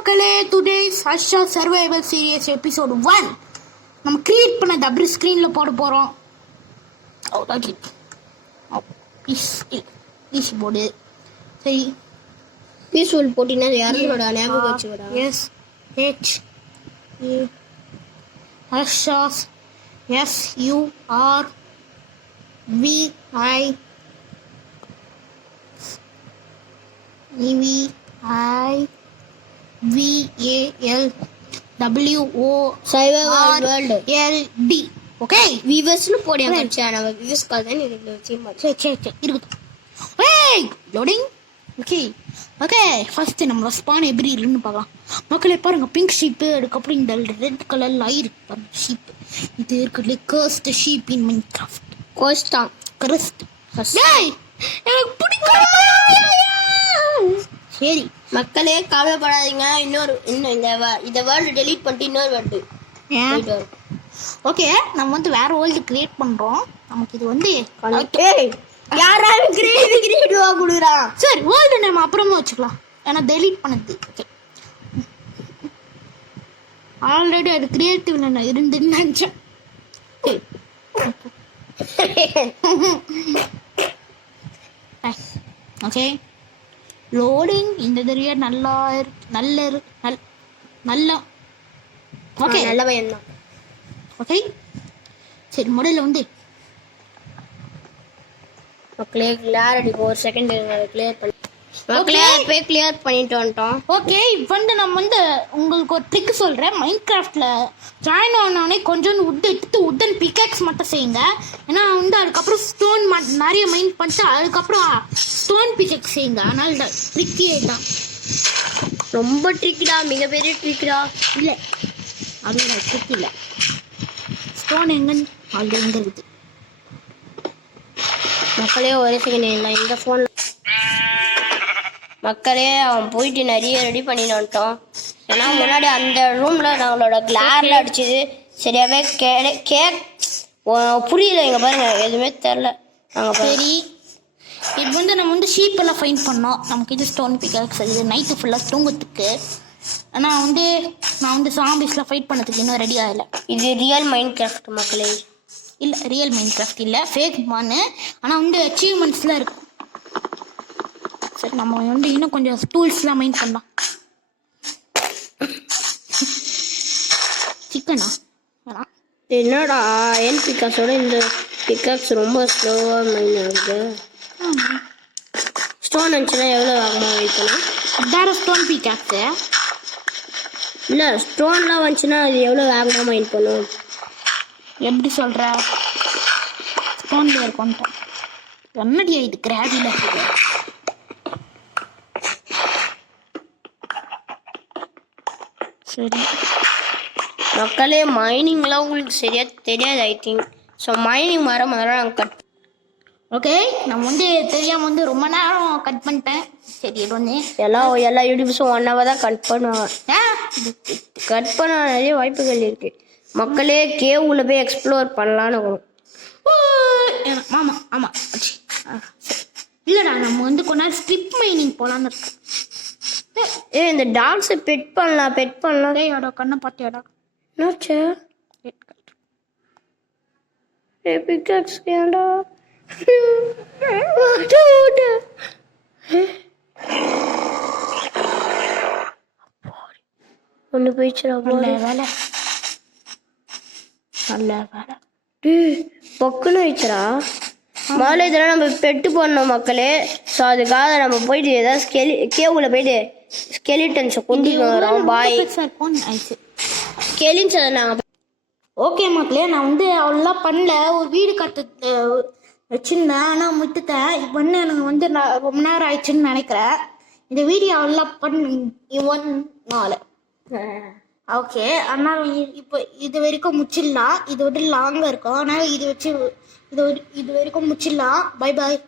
மக்களே, today's Harsha survival serious episode 1 நம்ம create பண்ணது அப்படியே ஸ்க்ரீனில் போட போகிறோம். Easy board. சரி, பீஸ்ஃபுல் போட்டினா யாரோட ஞாபகம் வச்சுக்கடா. S H A Harsha's SURVI VALWORLD. Okay, வியூவர்ஸ்னு போடியா மச்சான். நம்ம வியூவர்ஸ் கால் தான் இதுல வச்சு மச்சான். சரி இருக்குது. ஏய் லோடிங். ஓகே ஃபர்ஸ்ட் நம்ம ஸ்பான் எப்படி இருக்குன்னு பார்க்கலாம். மக்களே பாருங்க, பிங்க் ஷீப்பு, அதுக்கப்புறம் இந்த ரெட் கலர்ல இருக்கு பாருங்க ஷீப். இது இருக்குல்ல கர்ஸ்ட் ஷீப் இன் மைன்கிராஃப்ட். Costa cursed. ஏய் எனக்கு பிடிக்கும். சரி மக்களே கவலைப்படாதீங்க. இன்னும் இந்த வேர்ல்டு டெலீட் பண்ணிட்டு இன்னொரு வேர்ல்டு. ஓகே, நம்ம வந்து வேற வேர்ல்டு கிரியேட் பண்றோம். நமக்கு இது வந்து யாராவது கிரியேட் கொடுக்குறா. சரி, வேர்ல்டு நம்ம அப்புறமா வச்சுக்கலாம், ஏன்னா டெலீட் பண்ணது. ஓகே, ஆல்ரெடி அது கிரியேட்டிவ்ல நான் இருந்துன்னு நினைச்சேன். Okay, loading. இந்த தெரிய நல்லா ஓகே நல்ல பையன் தான். ஓகே சரி, முதல்ல வந்து மக்களே கிளாரிட்டி ஒரு செகண்ட் கிளியர் பண்ணி மக்களே போய் கிளியர் பண்ணிட்டு வந்துட்டோம். ஓகே, இப்போ வந்து நம்ம வந்து உங்களுக்கு ஒரு ட்ரிக் சொல்கிறேன். மைன்கிராஃப்டில் ஜாயின் ஆனோடனே கொஞ்சோண்டு உட் எடுத்து உட்டன் பிக்காக்ஸ் மட்டும் செய்யுங்க. ஏன்னா வந்து அதுக்கப்புறம் ஸ்டோன் நிறைய மைண்ட் பண்ணிட்டு அதுக்கப்புறம் ஸ்டோன் பிக்காக்ஸ் செய்யுங்க. அதனால ட்ரிக்கே தான், ரொம்ப ட்ரிக்டா, மிகப்பெரிய ட்ரிக்டா. இல்லை அது ட்ரிக் இல்லை. ஸ்டோன் எங்கன்னு அது எங்கே இருக்குது மக்களே? ஒரே செகண்ட் இல்லை இந்த ஃபோனில். மக்களே அவன் போயிட்டு நிறைய ரெடி பண்ணிட்டு வந்துட்டோம். ஏன்னா முன்னாடி அந்த ரூமில் நம்மளோட கிளாரில் அடிச்சுது சரியாகவே புரியல. இங்கே பாருங்க, எதுவுமே தெரில. சரி, இப்போ வந்து நம்ம வந்து ஷீப்பெல்லாம் ஃபைன் பண்ணோம். நமக்கு இது ஸ்டோன் பிக்காக்ஸ் இது நைட்டு ஃபுல்லாக தூங்கத்துக்கு. ஆனால் வந்து நான் வந்து சாம்பிஸ்லாம் ஃபைட் பண்ணதுக்கு இன்னும் ரெடி ஆகலை. இது ரியல் மைன்கிராஃப்ட் மக்களே. இல்லை, ரியல் மைன்கிராஃப்ட் இல்லை, ஃபேக் மானு. ஆனால் வந்து அச்சீவ்மெண்ட்ஸ்லாம் இருக்கு. சரி, நம்ம வந்து இன்னும் கொஞ்சம் டூல்ஸ்லாம் மைண்ட் பண்ணலாம். சிக்கனா வேணாம். என்னடா என் பிக்காக்ஸோட இந்த பிக்காக்ஸ் ரொம்ப ஸ்லோவாக மைண்ட் ஆகுது. ஸ்டோன் வந்துச்சுன்னா எவ்வளோ வேகமாக வெயிட் பண்ணலாம்? அதார ஸ்டோன் பிக்காக்ஸு. இல்லை, ஸ்டோன்லாம் வந்துச்சுன்னா அது எவ்வளோ வேகமாக மைண்ட் பண்ணும்? எப்படி சொல்கிற? ஸ்டோன்ல இருக்கோன்ட்டேன். என்னடியா இது கிராவியில் இருக்குது? சரி மக்களே, மைனிங்லாம் உங்களுக்கு சரியா தெரியாது ஐ திங்க். ஸோ மைனிங் முதல்ல நாங்கள் கட். ஓகே, நம்ம வந்து தெரியாமல் வந்து ரொம்ப நேரம் கட் பண்ணிட்டேன். சரி, இது வந்து எல்லா யூடியூப்ஸும் 1 hour தான் கட் பண்ணுவாங்க. கட் பண்ண நிறைய வாய்ப்புகள் இருக்குது. மக்களே கேவுல போய் எக்ஸ்ப்ளோர் பண்ணலான்னு வரும். ஆமாம் இல்லைடா, நம்ம வந்து கொஞ்ச நேரம் ஸ்ட்ரிப் மைனிங் போகலான்னு இருக்கு. இந்த டாக்ஸை பெட் பண்ணலாம். டேயோட கண்ணை பார்த்தியாடா? என்னாச்சு? பிக்காக்ஸ் ஏன்டா ஒன்று போயிடுச்சுடா. வேலை பொக்குன்னு வச்சுடா. முதல்ல இதெல்லாம் நம்ம பெட்டு பண்ணோம் மக்களே. ஸோ அதுக்காக நம்ம போயிட்டு ஏதாவது கேவுல போயிட்டு ஸ்கெலிட்டன்ஸை கொண்டு வரோம். பாய் ஸ்கெலின்ஸ் நாங்கள். ஓகே மக்களே, நான் வந்து அவ்வளோ பண்ணல. ஒரு வீடு கட்ட வச்சுருந்தேன், ஆனால் முட்டுட்டேன். இப்போ வந்து எனக்கு வந்து ரொம்ப நேரம் ஆயிடுச்சுன்னு நினைக்கிறேன். இந்த வீடியோ அவ்வளோ பண்ண 1 நாள். ஓகே, ஆனால் இப்போ இது வரைக்கும் முடிச்சிடலாம். இது வந்து லாங்காக இருக்கும், ஆனால் இது வச்சு இது வரைக்கும் முடிச்சிடலாம். Bye bye.